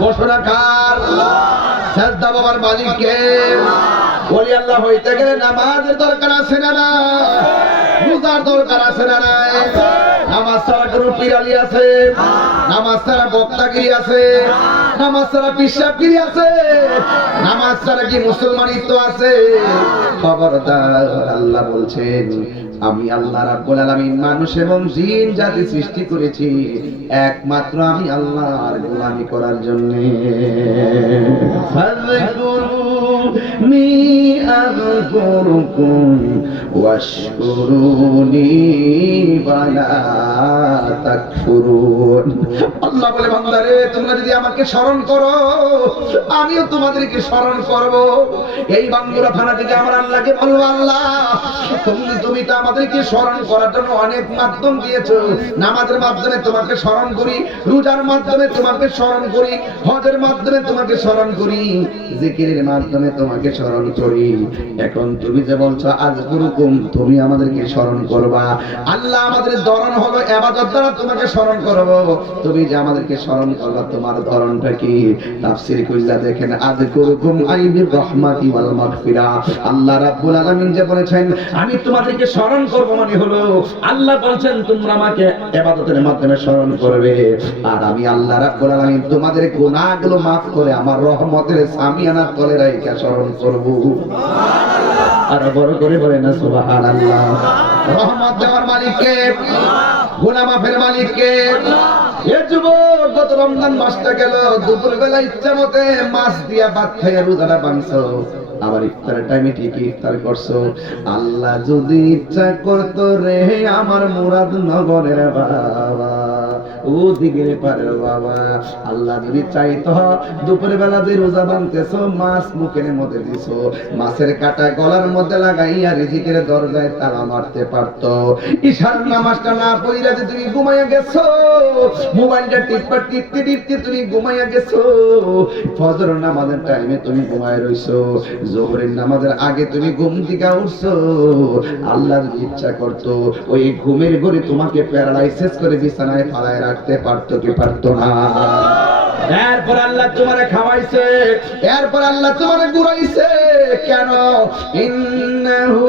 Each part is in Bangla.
ঘোষণাকার শ্রদ্ধা বাবার মালিককে। বলি আল্লাহ, হইতে গেলে নামাজের দরকার আছে না রোজার দরকার আছে না নামাজ পিরালি আছে, নামাজ ছাড়া বক্তাগিরি আছে, নামাজ ছাড়া পিসাবগিরি আছে, নামাজ ছাড়া কি মুসলমানিত্ব আছে? খবরদার, আল্লাহ বলছেন, আমি আল্লাহ রাব্বুল আলামিন মানুষ এবং জিন জাতি সৃষ্টি করেছি, একমাত্র আমি আল্লাহর গোলামি করার জন্য। ওয়ালা আল্লাহ বলে বান্দারে তোমরা যদি আমাকে স্মরণ করো, আমিও তোমাদেরকে স্মরণ করব। এই বান্দুরা থানা থেকে আমার আল্লাহকে বলব আল্লাহ, তুমি তুমি তো আমাদেরকে স্মরণ করার জন্য অনেক মাধ্যম দিয়েছ। নামাজের মাধ্যমে তোমাকে স্মরণ করি, রোজার মাধ্যমে তোমাকে স্মরণ করি, হজের মাধ্যমে তোমাকে স্মরণ করি, জিকিরের মাধ্যমে তোমাকে স্মরণ করি। এখন তুমি যে বলছো আজ তুমি আমাদেরকে স্মরণ করবা। আল্লাহ আমাদের ধরন হলো এবাদত দ্বারা তোমাকে স্মরণ করব। তুমি যে আমাদেরকে স্মরণ করবা তোমার ধরনটা কি? তাফসীর কইলা দেখেন আজ গুরুকুম আইবির রহমাতি ওয়াল মাগফিরা। আল্লাহ রাব্বুল আলামিন যে বলেছেন, আমি তোমাদেরকে স্মরণ করব মানে হলো, আল্লাহ বলছেন তোমরা আমাকে ইবাদতের মাধ্যমে স্মরণ করবে। আর আমি আল্লাহ রাব্বুল আলামিন তোমাদের গুনাহগুলো maaf করে, আমার রহমতের সামিয়ানা তলে রাইখা স্মরণ করব। আর বড় করে বলে না, সুবহানাল্লাহ। রহমত দেওয়ার মালিককে গুনাহ মাফের মালিককে। এ যুবক, গত রমজান গেল। ইচ্ছা মতে মাছ দিয়া আবার টাইমে ঠিকই ইফতার করছ। আল্লাহ যদি ইচ্ছা করতো রে আমার মুরাদ নগরের বাবা। ও আল্লাহ যদি চাইতো দুপুর বেলা যে রোজা মাছ মুখের মধ্যে মাছের কাটা গলার মধ্যে লাগাইয়া রিজিকের দরজায় মারতে পারতো। ঈশার নামাজটা না পড়িরা যে তুমি ঘুমাইয়া গেছো, মোবাইলটা টিপা টিপতে টিপতে তুমি ঘুমাইয়া গেছো, ফজর নামাজের টাইমে তুমি ঘুমায় রইছো, জোহরের নামাজের আগে তুমি ঘুম থেকে উঠছো। আল্লাহ যদি ইচ্ছা করতো, ওই ঘুমের ঘরে তোমাকে প্যারালাইসিস করে বিছানায় ফালায় রাখতে পারতো কি পারতো না। এরপর আল্লাহ তোমারে খাওয়াইছে, এরপর আল্লাহ তোমারে ঘুরাইছে। কেন? ইন্নাহু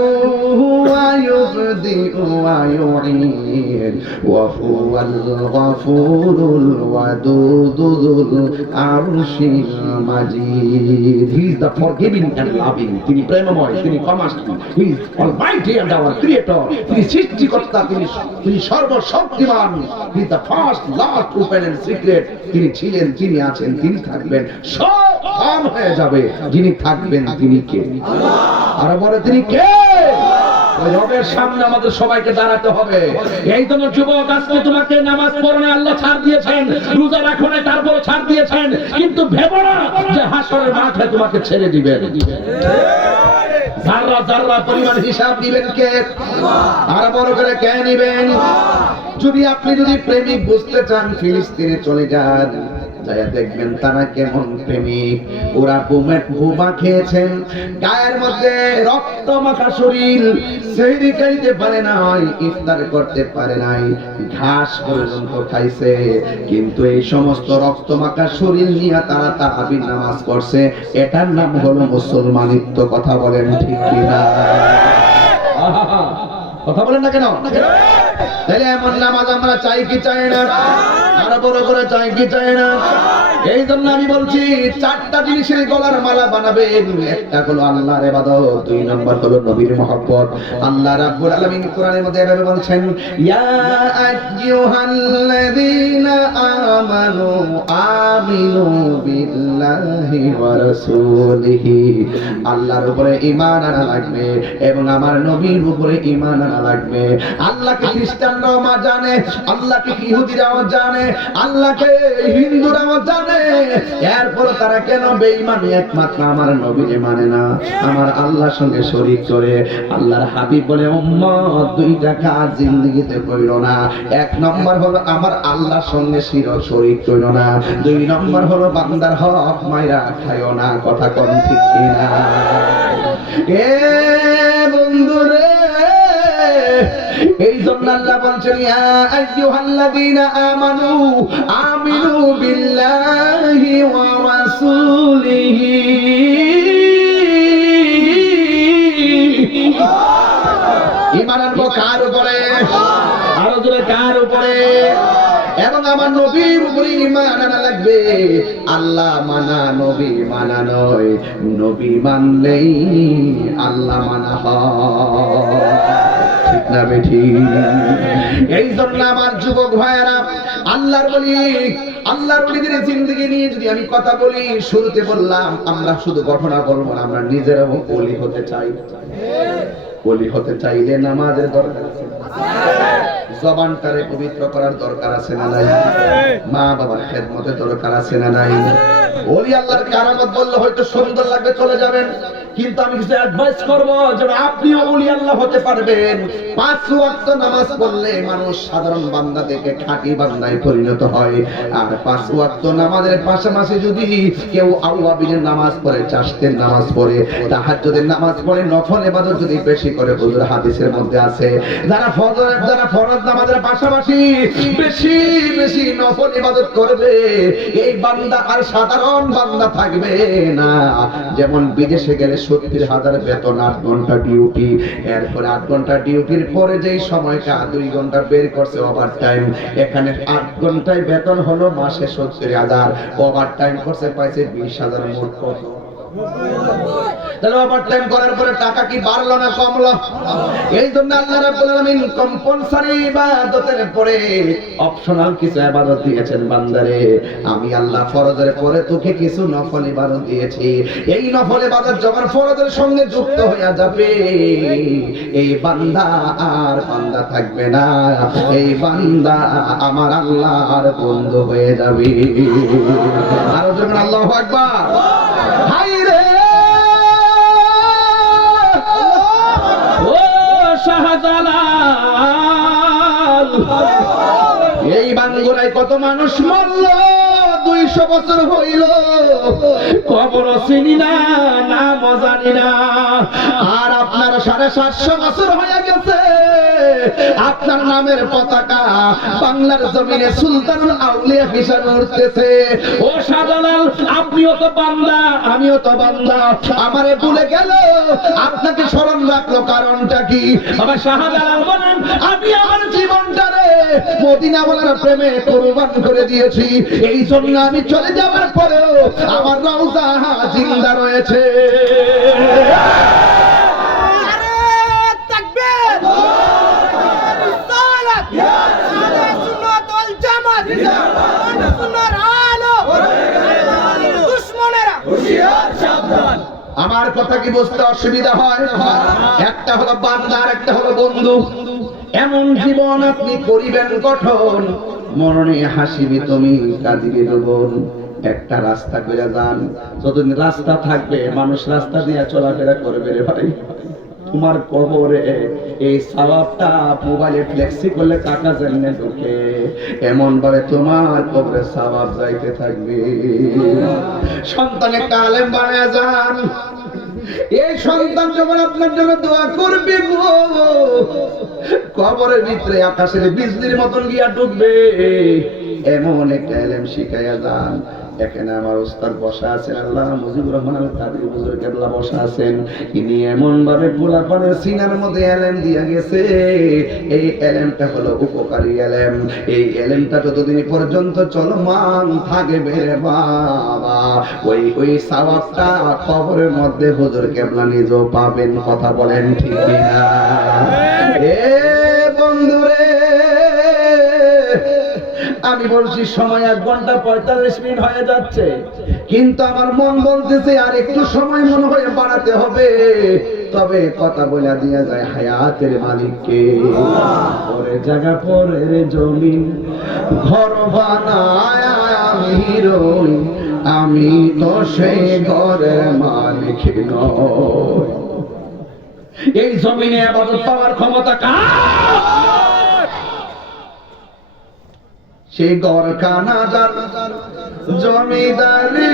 ইউঈদ ওয়া হুয়াল গফুরুল ওয়াদুদুল আরশিল মাজিদ he is the forgiving and loving তিনি প্রেমময়, তিনি ক্ষমাশীল। He is almighty and our creator তিনি সৃষ্টিকর্তা, তিনি তিনি সর্বশক্তিমান। He is the first last open and secret তিনি ছিলেন তিনি আছেন, তিনি থাকবেন। সব কম হয়ে যাবে। যিনি থাকবেন, তিনি কে? আর বলে, তিনি কে? রবের সামনে আমাদের সবাইকে দাঁড়াতে হবে। এই জন্য যুবক, আজকে তোমাকে নামাজ পড়নে আল্লাহ ছাড় দিয়েছেন, রোজা রাখো না তারপর ছাড় দিয়েছেন, কিন্তু ভেবো না যে হাসরের মাঠে তোমাকে ছেড়ে দিবেন। জাররা জাররা পরিমাণ হিসাব দিবেন কে? আর বড় করে কে নিবেন? যদি আপনি যদি প্রেমিক বুঝতে চান, ফিলিস্তিনে চলে যান। যাইয়া দেখবেন তারা কেমন প্রেমিক। ওরা বুমেট বুমা খেয়েছেন। গায়ের মধ্যে রক্ত মাখা শরীর। সেহরি খাইতে পারে নাই ইফতার করতে পারে নাই। ঘাস পর্যন্ত খাইছে। কিন্তু এই সমস্ত রক্ত মাখা শরীর নিয়ে তারা তাহাবির নামাজ পড়ছে। এটার নাম হলো মুসলমানিত্ব। কথা বলেন ঠিক কিনা? কথা বলেন না কেন? তাহলে এমন নামাজ আমরা চাই কি চাই না? আরও বড় করে চাই কি চাই না? এই জন্য আমি বলছি, চারটা জিনিসের গলার মালা বানাবে একটা হলো আল্লাহর ইবাদত, দুই নম্বর হলো নবীর মহব্বত। আল্লাহ রাব্বুল আলামিন কোরআনের মধ্যে এভাবে বলছেন, ইয়া আইয়ুহাল্লাযীনা আমানু আমিনু বিল্লাহি ওয়া রাসূলিহি। আল্লাহর উপরে ঈমান আনা লাগবে এবং আমার নবীর উপরে ঈমান আনা লাগবে। আল্লাহকে খ্রিস্টানরাও মা জানে, আল্লাহকে ইহুদিরাও জানে, আল্লাহকে হিন্দুরাও জানে। এরপর তারা কেন বেঈমানি? একমাত্র আমার নবীকে মানে না। আমার আল্লাহর সঙ্গে শরীক করে আল্লাহর হাবিব বলে, উম্মত, দুইটা কাজ জিন্দগিতে কইরো না। এক নম্বর হলো, আমার আল্লাহর সঙ্গে শির শরীক কইরো না। দুই নম্বর হলো, বান্দার হক মাইরা খাইও না। কথা কোন ঠিক কিনা? এ এই জন্য আল্লাহ বলছেন, ইয়া আইয়ুহাল্লাযীনা আমানু আমিনু বিল্লাহি ওয়া রাসূলিহি। ঈমান আনব কার উপরে? আরও জোরে, কার উপরে? এবং আমার নবীর উপরে ঈমান আনা লাগবে। আল্লাহ মানা, নবী মানা নয়। নবী মানলেই আল্লাহ মানা হয়। না বেঠি এই জন্য আমার যুবক ভাইয়েরা, আল্লাহর বলি, আল্লাহর বলিদের জিন্দগি নিয়ে যদি আমি কথা বলি, শুরুতে বললাম, আমরা শুধু ঘটনা বলব না, আমরা নিজেরাও বলি হতে চাই। বলি হতে চাইলে নামাজের দরকার আছে জবানটারে পবিত্র করার দরকার আছে না নাই? মা বাবার খেদমতের দরকার আছে না নাই? ওলি আল্লাহর কারামত বললে হয়তো সুন্দর লাগবে, চলে যাবেন। কিন্তু আমি কিছু অ্যাডভাইস করব, যেন আপনিও ওলি আল্লাহ হতে পারবেন। পাঁচ ওয়াক্ত নামাজ পড়লে মানুষ সাধারণ বান্দা থেকে খাঁটি বান্দায় পরিণত হয়। আর পাঁচ ওয়াক্ত নামাজের পাশাপাশি যদি কেউ আউয়াবিনের নামাজ পড়ে চাষতের নামাজ পড়ে, তাহাজ্জুদের নামাজ পড়ে, নফল ইবাদত যদি বেশি করে, হুজুর হাদিসের মধ্যে আছে। যারা ফজর যারা ফরজ নামাজের পাশাপাশি বেশি বেশি নফল ইবাদত করবে, এই বান্দা আর সাধারণ বান্দা থাকবে না। যেমন বিদেশে গেলে সত্তর হাজার বেতন, আট ঘণ্টা ডিউটি এরপরে আট ঘণ্টা ডিউটির পরে যেই সময়টা দুই ঘণ্টা বের করছে ওভার টাইম এখানে আট ঘন্টায় বেতন হলো মাসে সত্তর হাজার ওভার টাইম করছে পাইছে বিশ হাজার মোট কত? আল্লাহ আমি আল্লাহ ফরজের পরে তোকে কিছু নফল ইবাদত দিয়েছি। এই নফল ইবাদত যখন ফরজের সঙ্গে যুক্ত হয়ে যাবে, এই বান্দা আর বান্দা থাকবে না। এই বান্দা আমার আল্লাহর বন্ধু হয়ে যাবে। আরও যখন আল্লাহু আকবার। কত মানুষ মরল, দুইশো বছর হইল। খবর চিনি না নাম জানি না। আর আপনার সাড়ে সাতশো বছর হয়ে গেছে। আপনার নামের পতাকা বাংলার জমিনে সুলতানুল আউলিয়া হিসাবে উঠতেছে। ও শাহজালাল, আপনিও তো বান্দা, আমিও তো বান্দা। আমারে ভুলে গেল, আপনাকে স্মরণ রাখল কারণটা কি? আমার শাহজালাল বলেন, আমি আমার জীবনটারে মদিনা বলার প্রেমে কোরবান করে দিয়েছি। এই জন্য আমি চলে যাওয়ার পরেও আমার রওজা জিন্দা রয়েছে। আমার কথা কি বুঝতে অসুবিধা হয়? একটা হলো বান্দা, আর একটা হলো বন্ধু। এমন জীবন আপনি করিবেন গঠন মরণে হাসিবি তুমি কাঁদিবি বোন একটা রাস্তা করে যান। যতদিন রাস্তা থাকবে, মানুষ রাস্তা দিয়ে চলাফেরা করবে রে ভাই। তোমার কবরে এই সাবাবটা মোবাইলে ফ্লেক্সি করলে টাকা জানলে ঢুকে এমন ভাবে তোমার কবরে সাবাব যাইতে থাকবে। সন্তান একটা বানায় যান। এই সন্তান যখন আপনার জন্য দোয়া করবে গো, কবরের ভিতরে আকাশের বিজলির মতন গিয়া ঢুকবে এমন একটা এলেম শিখাইয়া যান। এখানে আমার ওস্তাদ বসা আছেন, আল্লাহ মুজিবুর রহমান আল কাদের হুজুর কেবলা বসা আছেন। ইনি এমন ভাবে পোলাপানের সিনার মধ্যে এলেম দিয়া গেছে। এই এলেমটা হলো উপকারী এলেম। এই এলেমটা যতদিন পর্যন্ত চলমান থাকবে বাবা, ওই ওই সাওয়াবটা কবরের মধ্যে হুজুর কেবলা নিজেও পাবেন, কথা বলেন ঠিক কিনা? আমি বলছি, সময় এক ঘণ্টা পঁয়তাল্লিশ মিনিট হয়ে যাচ্ছে। কিন্তু আমার মন বলতেছে, আর একটু সময় মনে হয় বাড়াতে হবে। তবে কথা বলে দিয়া যায়, হায়াতের মালিককে। পরে জায়গা পরের জমিন, ঘর বানায় আমি আমি তো সেই ঘরের মালিক নয় এই জমিনে আবাদত পাওয়ার ক্ষমতা কার? সেই গড় কানা যার জমিদারি।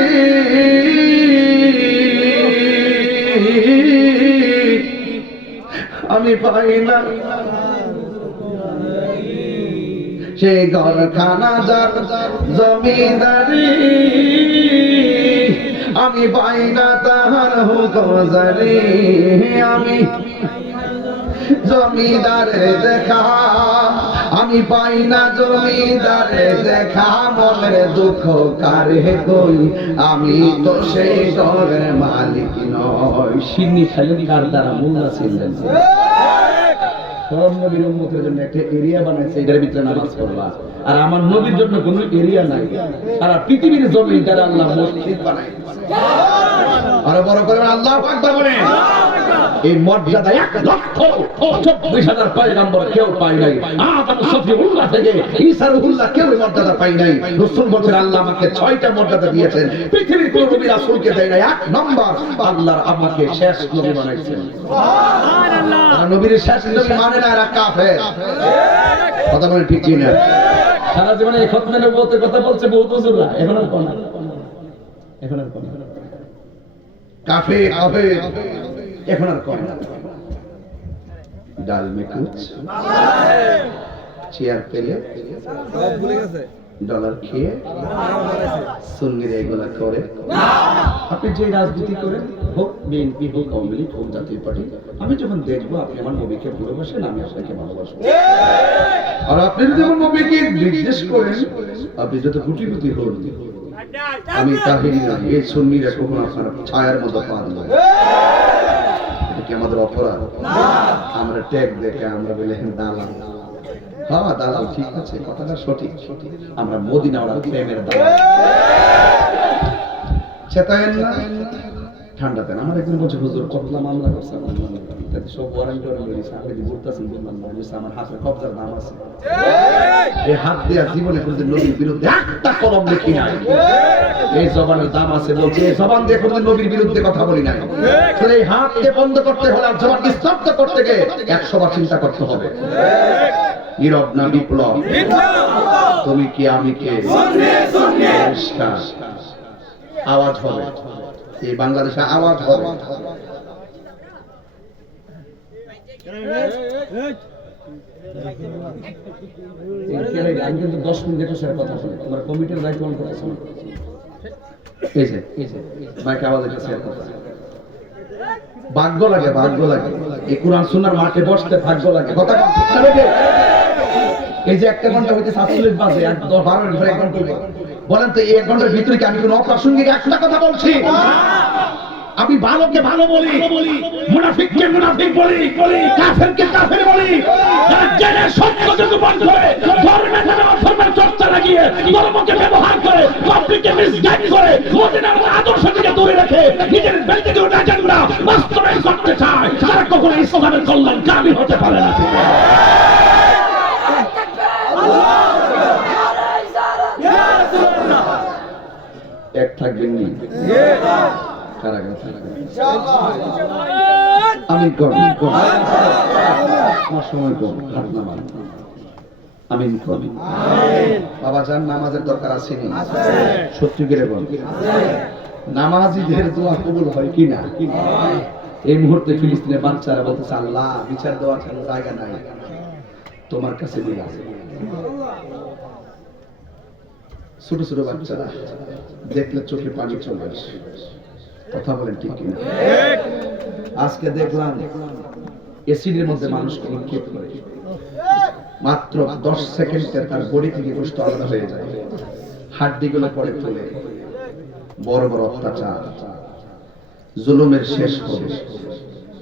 আমি পাই না। সেই ঘর খানা যার জমিদারি। আমি পাই না তাহার হুকমজারি আমি জমিদারে দেখা। আমি পাই না জমিদারে দেখা মনের দুঃখ কারে কই? আমি তো সেই ঘরের মালিক নয় সিন্নি খালি কার দ্বারা মোল্লা ছিলেন? নবীর উম্মতের জন্য একটা এরিয়া বানাইছে এটার ভিতরে নামাজ পড়বা। আর আমার নবীর জন্য কোনো এরিয়া নাই। সারা পৃথিবীর জমি আল্লাহ মসজিদ বানাই আরও বড় করে আল্লাহ আকবার বলেন। এই মর্যাদা এক লক্ষ চব্বিশ হাজার পয়গাম্বর কেউ পায় নাই। আদম সফিউল্লাহ থেকে ঈসা রুহুল্লাহ কেউ মর্যাদা পাই নাই। রসুল বলছেন আল্লাহ আমাকে ছয়টা মর্যাদা দিয়েছেন। পৃথিবীর কোন নবী রাসূলকে দেয় না এক নম্বর। আল্লাহর আমাকে শেষ নবী বানাইছেন। যারা নবীর শেষ নবী মানে না এরা কাফের। কথা বলে ঠিক না সারা জীবনে এই খতমে নবুয়তের কথা বলছে বহুত হুজুররা। এখন আর কোন? এখন আর কোন? কাফে কাফে এখন আর কোন ডাল মে কুচ চেয়ার পেলে ডলার খেয়ে সুন্নিরা এগুলা করে। আপনি যে রাজনীতি করেন, হোক বিএনপি হোক আওয়ামী লীগ হোক জাতীয় পার্টি, আমি যখন দেখব আপনি আমার নবীকে ভালোবাসেন, আমি আপনাকে ভালোবাসবো। আর আপনি যদি আমার নবীকে নির্দেশ করেন, আপনি যত গুটি হন, আমি তাহিরি না, এই সুন্নিরা কখনো আপনার ছায়ার মতো পান না। কি আমাদের অপরাধ? আমরা ট্যাগ দেখে আমরা বলে দালাল। হ্যাঁ দালাল, ঠিক আছে, কথাটা সঠিক। আমরা মদিনা ওরা প্রেমের দালাল। ঠান্ডাতে না? ঠান্ডা আমার একজন বলছে, হুজুর, কতলা মামলা করছে সব যদি ঘুরতেছেন বললাম না আমার হাতের কবজার নাম আছে। এই হাত দেয়া জীবনে কোনদিন নবীর বিরুদ্ধে একটা কলম লিখি নাই। এই জবানের দাম আছে বলছে এই জবান দিয়ে কোনদিন নবীর বিরুদ্ধে কথা বলি নাই। তাহলে এই হাতকে বন্ধ করতে হলে আর জবানকে স্তব্ধ করতে গিয়ে একশো বার চিন্তা করতে হবে। নীরব না বিপ্লব? তুমি কি আমি কে? আওয়াজ হবে। এই বাংলাদেশে আওয়াজ হবে। ভাগ্য লাগে ভাগ্য লাগে এই কোরআন সুন্নার মাঠে বসতে ভাগ্য লাগে কথা? এই যে একটা ঘণ্টা হইতে সাতচল্লিশ বাজে এক বারো মিনিট এক ঘণ্টা বলেন তো এই এক ঘণ্টার ভিতরে কি আমি কোনো অপ্রাসঙ্গিক একটা কথা বলছি আমি ভালোকে ভালো বলি মুনাফিককে মুনাফিক বলি বলি কাফেরকে কাফের বলি। জেনে সত্যকে গোপন করে ধর্মে নামে অধর্মের চর্চা লাগিয়ে ধর্মকে ব্যবহার করে পাবলিককে মিসগাইড করে মদিনার আদর্শ থেকে দূরে রেখে নিজের ব্যক্তিগত এজেন্ডা বাস্তবায়ন করতে চায় তারা কখনো ইসলামের কল্যাণ কামি হতে পারে না? এক থাকবেন নি। কারাগারে থাকবেন আমি কম কম আমার সময় কম হাত নামান। আমি কম বাবা যান নামাজের দরকার আছে নি বল। নামাজিদের দোয়া কবুল হয় কি না? এই মুহূর্তে ফিলিস্তিনের বাচ্চারা বলতেছে, আল্লাহ, বিচার দেওয়ার কোনো জায়গা নাই। তোমার কাছে আছে। ছোট ছোট বাচ্চারা দেখলে চোখে পানি চলে আসে। কথা বলেন ঠিক কিনা? আজকে দেখলাম এসিডের মধ্যে মানুষ নিক্ষেপ করে। মাত্র দশ সেকেন্ডে তার বডি থেকে গোষ্ঠ আলাদা হয়ে যায়। হাড্ডি গুলো পরে তোলে। বড় বড় অত্যাচার। জুলুমের শেষ হবে।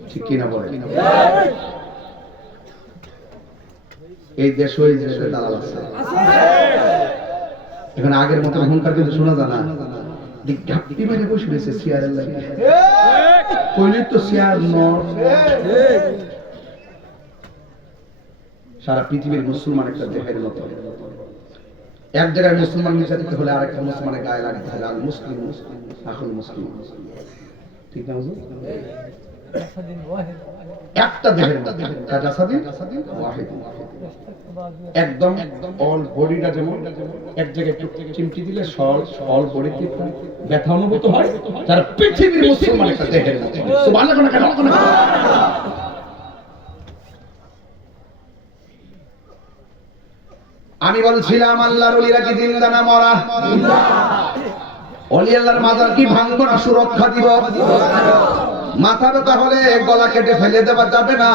ঠিক কিনা বলে এই দেশ ওই দেশে দালাল আছে। এখন আগের মতো হুঙ্কার কিন্তু শোনা যায় না। দিক মেরে বসে রয়েছে চেয়ারের লাগে কইলে তো চেয়ার নর সারা পৃথিবীর মুসলমান একটা দেহের মতো। এক জায়গায় মুসলমান নির্যাতিত হলে আরেকটা মুসলমানের গায়ে লাগতে হলে আর মুসলিম এখন মুসলিম। ঠিক না হুজুর? একটা দেহের একদম অল বডিটা যেমন এক জায়গায় একটু চিমটি দিলে সল অল বডিতে ব্যথা অনুভূত হয়। তার পৃথিবীর মুসলমান একটা দেহের মতো সুবহানাল্লাহ কোন? কেন কোন? আমি বলছিলাম আল্লাহর ওলিরা কি জিন্দা না মরা? অলি আল্লাহর মাজার কি ভাঙবো না সুরক্ষা দিব? মাথা ব্যথা হলে গলা কেটে ফেলে দেওয়া যাবে না।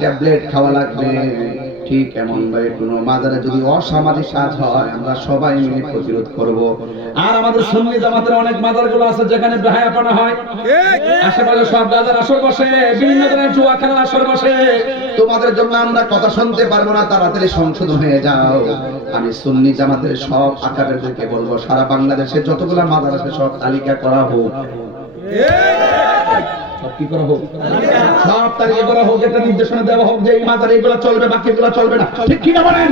ট্যাবলেট খাওয়া লাগবে। ঠিক এমন ভাবে কোনো মাজারে যদি অসামাজিক কাজ হয়, আমরা সবাই মিলে প্রতিরোধ করব। আর আমাদের সুন্নি জামাতের অনেক মাজারগুলো আছে যেখানে বেহায়াপনা হয়। আশেপাশে সব দাদার আসর বসে, বিভিন্ন ধরনের জুয়া খেলার আসর বসে। তোমাদের জন্য আমরা কথা শুনতে পারব না, তাড়াতাড়ি সংশোধন হয়ে যাও। আমি সুন্নি জামাতের সব আকারেরদেরকে বলব, সারা বাংলাদেশে যতগুলো মাজার আছে, সব তালিকা করা হোক। সব কি করা হোক? সব তালিকা করা হোক, একটা নির্দেশনা দেওয়া হোক যে এই মাজার এইগুলো চলবে, বাকি এগুলো চলবে না। ঠিক কি না বলেন?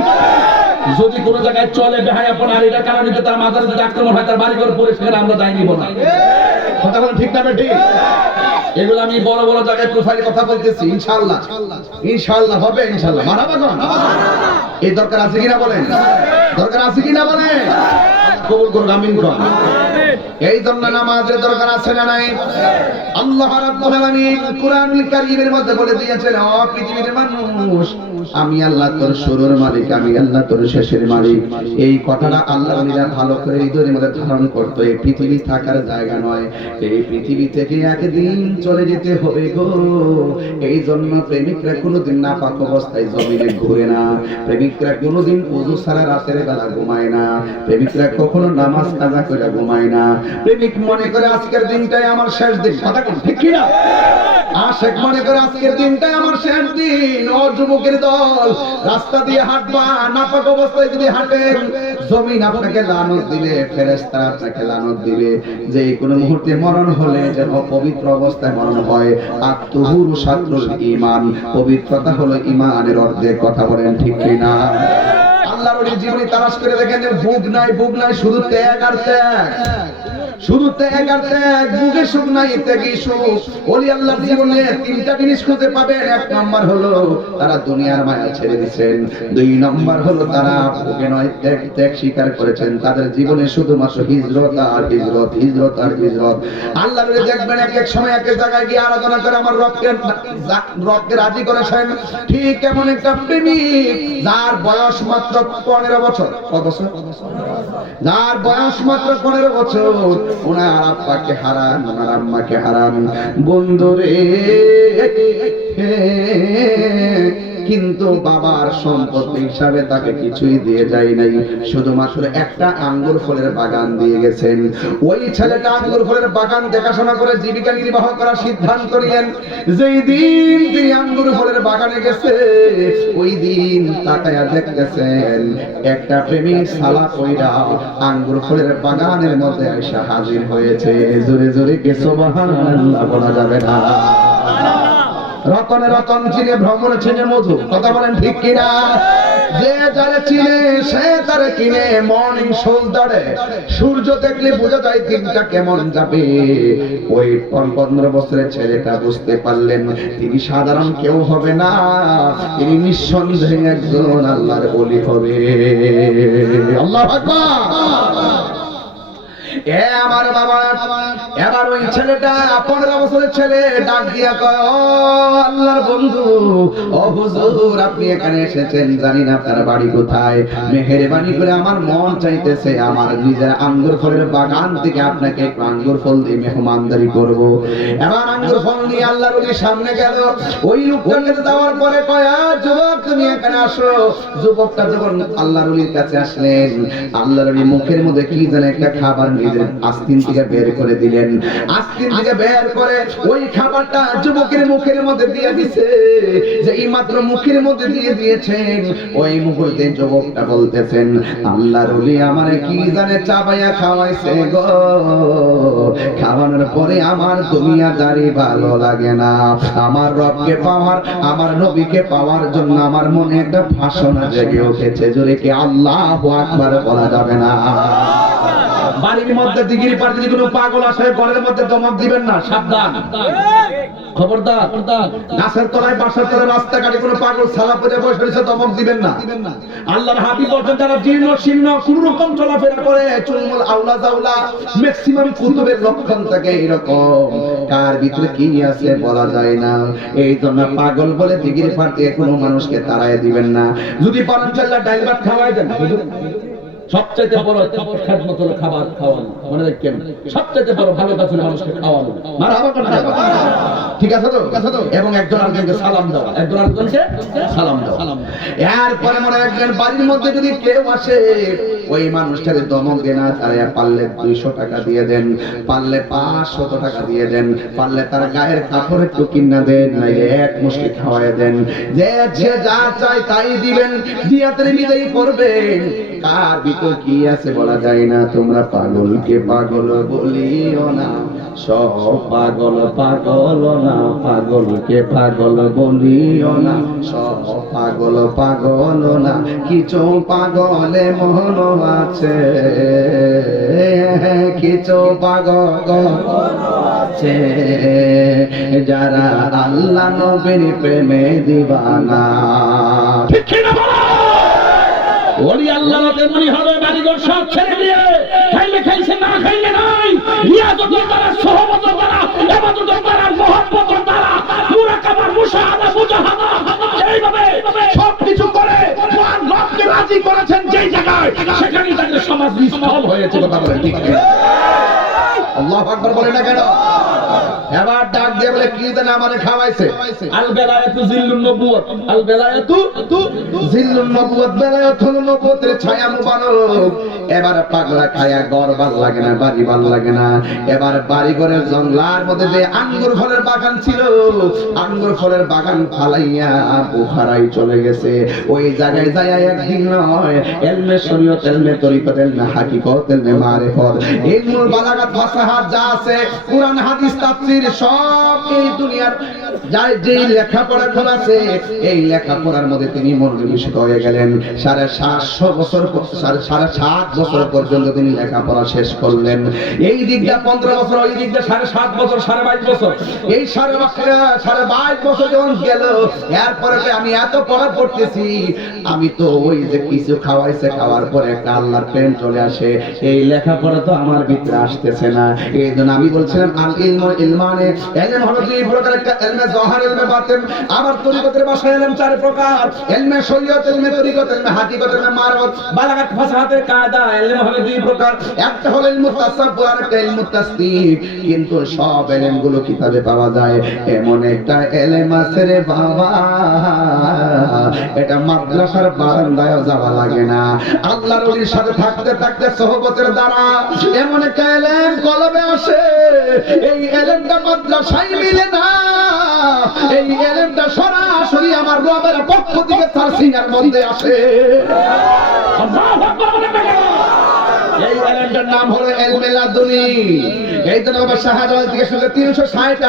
যদি কোনো জায়গায় চলে বেহায়াপনা আর এটা কারণে তার মাজারে যদি আক্রমণ হয়, তার বাড়ি ঘর পরিষ্কার, আমরা দায় নিব না। কথা বলেন ঠিক না বেটি? এগুলো আমি বড় বড় জায়গায় প্রোফাইলে কথা বলতেছি, ইনশাআল্লাহ। ইনশাআল্লাহ হবে, ইনশাআল্লাহ। মারাবা কোন এই দরকার আছে কিনা বলেন? দরকার আছে কিনা বলেন? কবুল করুন, আমিন কোন। এই জন্য নামাজের দরকার আছে না নাই? আল্লাহ রাব্বুল আলামিন কুরআনুল কারীমের মধ্যে বলে দিয়েছেন, ও পৃথিবীর মানুষ, আমি আল্লাহ তোর শুরুর মালিক, আমি আল্লাহ তোর শেষের মালিক। এই কথাটা আল্লাহ ওলিরা ভালো করে হৃদয়ের মধ্যে ধারণ করতো, এই পৃথিবী থাকার জায়গা নয়, এই পৃথিবী থেকে একদিন চলে যেতে হবে গো। এই জন্য প্রেমিকরা কোনোদিন না পাক অবস্থায় জমিনে ঘুরে না, প্রেমিকরা কোনোদিন উজু ছাড়া রাতের বেলা ঘুমায় না, প্রেমিকরা কখনো নামাজ কাজা করে ঘুমায় না। প্রেমিক মনে করে আজকের দিনটাই আমার শেষ দিন। কথা কোন, ঠিক কি না আশেক মনে করে আজকের দিনটাই আমার শেষ দিন। ও যুবকের দল রাস্তা দিয়ে হাঁটবা, নাপাক অবস্থায় যদি হাঁটেন, জমিন আপনাকে লানত দিবে ফেরেশতা আপনাকে লানত দিবে। যে কোনো মুহূর্তে মরণ হলে যেন পবিত্র অবস্থায় মরণ হয়। আত্মহুরু সাত্রুল ঈমান, পবিত্রতা হলো ঈমানের অর্ধেক। কথা বলেন ঠিক কি না আল্লাহর জীবনী তালাশ করে দেখেন যে ভোগ নাই ভোগ নাই শুধু ত্যাগ আর ত্যাগ। শুধু ত্যাগ আর ত্যাগ, বুকে সুখ নাই, ত্যাগই সুখ। ওলি আল্লাহর জীবনে তিনটা জিনিস খুঁজে পাবেন। এক নাম্বার হলো, তারা দুনিয়ার মায়া ছেড়ে দিয়েছেন। দুই নাম্বার হলো, তারা বুকে নয়, ত্যাগ ত্যাগ স্বীকার করেছেন। তাদের জীবনে শুধুমাত্র হিজরত আর হিজরত হিজরত আর হিজরত। আল্লাহ বলে দেখবেন এক এক সময়, এক এক জায়গায় গিয়ে আরাধনা করে আমার রবকে রবকে রাজি করেছেন। ঠিক এমন একটা প্রেমিক, যার বয়স মাত্র পনেরো বছর। কত বছর? যার বয়স মাত্র পনেরো বছর। ওনার আব্বাকে হারান ওনার আম্মাকে হারান বন্ধুরে কিন্তু বাবার সম্পত্তি হিসাবে তাকে কিছুই দিয়ে যায় নাই। শুধুমাত্র একটা আঙ্গুর ফলের বাগান দিয়ে গেছেন। ওই ছেলেটা আঙ্গুর ফলের বাগান দেখাশোনা করে জীবিকা নির্বাহ করার সিদ্ধান্ত নিলেন। যেই দিন তিনি আঙ্গুর ফলের বাগানে গেছে, ওই দিন তাকায়া দেখতেছেন, একটা প্রেমিক সালা কইরা আঙ্গুর ফলের বাগানের মধ্যে এসে হাজির হয়েছে। জোরে জোরে কে সুবহানাল্লাহ বলা যাবে না। রতনে রতন চিনে ভ্রমণ চিনে মধু। কথা বলেন ঠিক কিনা? যে যারে চিনে, সে তারে কিনে। মর্নিং সোল সূর্য দেখলে বোঝা যায় দিনটা কেমন যাবে। ওই পন- পনেরো বছরের ছেলেটা বুঝতে পারলেন, তিনি সাধারণ কেউ হবে না। তিনি নিঃসন্দেহে একজন আল্লাহর বলি হবে। আল্লাহ আমার বাবা এবার ওই ছেলেটা বছরের ছেলে ডাক দিয়া কয় আল্লাহর বন্ধু ও হুজুর আপনি এখানে এসেছেন জানি না আপনার বাড়ি কোথায়। মেহেরবানি করে আমার মন চাইতেছে আমার নিজের আঙ্গুর ফলের বাগান থেকে আপনাকে একটু আঙ্গুর ফল দিয়ে মেহমানদারি করব। এবার আঙ্গুর ফল নিয়ে আল্লাহর ওলির সামনে গেল। ওই লোকটার কাছে যাওয়ার পরে কয় "আ, যুবক তুমি এখানে আসো। যুবকটা যখন আল্লাহর কাছে আসলেন আল্লাহর মুখের মধ্যে কি যেন একটা খাবার নিজের আস্তিন থেকে বের করে দিলেন। আস্তিন থেকে বের করে ওই খাবারটা যুবকের মুখের মধ্যে দিয়ে দিছে, যে এই মাত্র মুখের মধ্যে দিয়ে দিয়েছেন। ওই মুহূর্তে যুবকটা বলতেছেন কি জানে খাওয়াইছে গো। খাওয়ানোর পরে আমার দুনিয়াদারি ভালো লাগে না। আমার রবকে পাওয়ার, আমার নবীকে পাওয়ার জন্য আমার মনে একটা ভাষণা জেগে উঠেছে। জোরে কি আল্লাহ আকবার বলা যাবে না? বাড়ির মধ্যে দিগিরি পার যদি কোনো পাগল আসে ঘরের মধ্যে দমক দিবেন না, সাবধান। খবরদার তলায় বাসার তলায় কোনো পাগল সালা পরে বসে রয়েছে, দমক দিবেন না। আল্লাহর যারা জীর্ণ, শীর্ণ, কোন রকম চলাফেরা করে, চুলমুল, আউলা জাউলা ম্যাক্সিমাম কুতুবের লক্ষণ থাকে এরকম। কার ভিতরে কি আছে বলা যায় না। এই জন্য পাগল বলে দিগিরি পার থেকে কোনো মানুষকে তাড়ায় দিবেন না। যদি পারেন চাল্লা ডাইল ভাত খাওয়াই দেন। সবচাইতে বড় খেদমত হলো খাবার খাওয়ানো। মনে রাখবেন? সবচাইতে বড় ভালো কাজ হলো মানুষকে খাওয়ানো। ঠিক আছে তো ঠিক আছে তো? এবং একজন আরেকজনকে সালাম দাও। একজন আরেকজনকে সালাম দাও। এরপরে মনে রাখবেন বাড়ির মধ্যে যদি কেউ আসে ওই মানুষটারে দমক দেন তারা পারলে দুইশো টাকা দিয়ে দেন, পারলে পাঁচশত টাকা দিয়ে দেন, পারলে তার গায়ের কাপড় একটু কিনা দেন, নাইলে এক মুষ্টি খাওয়াই দেন। যে যে যা চায় তাই দিবেন দিয়াতে বিদায় করবেন। কার ভিতর কি আছে বলা যায় না, তোমরা পাগলকে পাগল বলিও না। সব পাগল পাগল না, পাগলকে পাগল বলিও না। সব পাগল পাগল না, কিছু পাগলে মন আছে। কিছু পাগল আছে, যারা আল্লাহ নবীর প্রেমে দিবানা। ঠিক বলো? ওলি আল্লাহ তেমনি হবে, বাড়িঘর সব ছেড়ে দিয়ে। খাইলে খাইছে, না খাইলে নাই। রিয়াজত দ্বারা, সহবতের দ্বারা এবাদতের দ্বারা মহব্বত দ্বারা, মুরাকাবা, মুশাহাদা, মুজাহাদা, এইভাবে সব কিছু করে মহান রবকে রাজি করেছেন, যেই সেখানেই তাদের সমাজ বিস্থল হয়েছে কথা বলেন ঠিক আছে? আল্লাহ আকবার বলে না কেন? এবার ডাক দিয়ে বলে কি জানে আমারে খাওয়াইছে? আল বেলায়াতু জিল্লুন নবুয়ত আল বেলায়াতু জিল্লুন নবুয়ত নবুয়তের ছায়া মুবারক। এবার পাগলা খায়া ঘর ভালো লাগে না বাড়ি ভালো লাগে না। এবার বাড়ি ঘরের জঙ্গলার মধ্যে যে আঙ্গুর ফলের বাগান ছিল আঙ্গুর ফলের বাগান ফালাইয়া বুখারাই চলে গেছে। ওই জায়গায় যায় একদিন নয় এলমে শরীয়ত এলমে তরিকত এলমে হাকিকত এলমে মারিফত ইলমুল বালাগাত ফাসাহাত যা আছে, কোরআন, হাদিস, তাফসীর, সব দুনিয়ার যার যেই লেখাপড়া আছে, এই লেখাপড়ার মধ্যে তিনি মনোনিবেশিত হয়ে গেলেন। সাড়ে সাতশো বছর সাড়ে সাত বছর পর্যন্ত তিনি লেখাপড়া শেষ করলেন। এই দিকটা পনেরো বছর, ওই দিকটা সাড়ে সাত বছর, সাড়ে বাইশ বছর। এই সাড়ে সাড়ে বাইশ বছর যখন গেল, এরপরে আমি এত পড়া পড়তেছি, আমি তো ওই যে কিছু খাওয়াইছে, খাওয়ার পরে একটা আল্লাহর প্রেম চলে আসে। এই লেখাপড়া তো আমার ভিতরে আসতেছে না। এই জন্য আমি বলছিলাম আল ইলম ইলমানে এলম হলো দুই প্রকার, একটা এলমে জহার এলমে বাতিন আবার তরিকতের চার প্রকার। এলমে শরীয়ত, এলমে তরিকত, এলমে হাকিকত, এলমে মারফত বালাগাত কায়দা দুই প্রকার। একটা হলো আর একটা তাসদিক কিন্তু সব এলমগুলো কিতাবে পাওয়া যায়। এমন একটা এলেম আছে রে বাবা। এটা মাদ্রাসার বারান্দায় যাওয়া লাগে না। আল্লাহর ওলির সাথে থাকতে থাকতে সহবতের দ্বারা এমন একটা এলেম কলমে আসে। এই এলেমটা মাদ্রাসায় মিলে না। এই এলেমটা সরাসরি আমার রবের পক্ষ থেকে তার সিনার মধ্যে আসে? এই এলেমটার নাম হলো এলমেলাদুনি এই জন্য বাবা শাহজালাল থেকে শুনলে তিনশো ষাট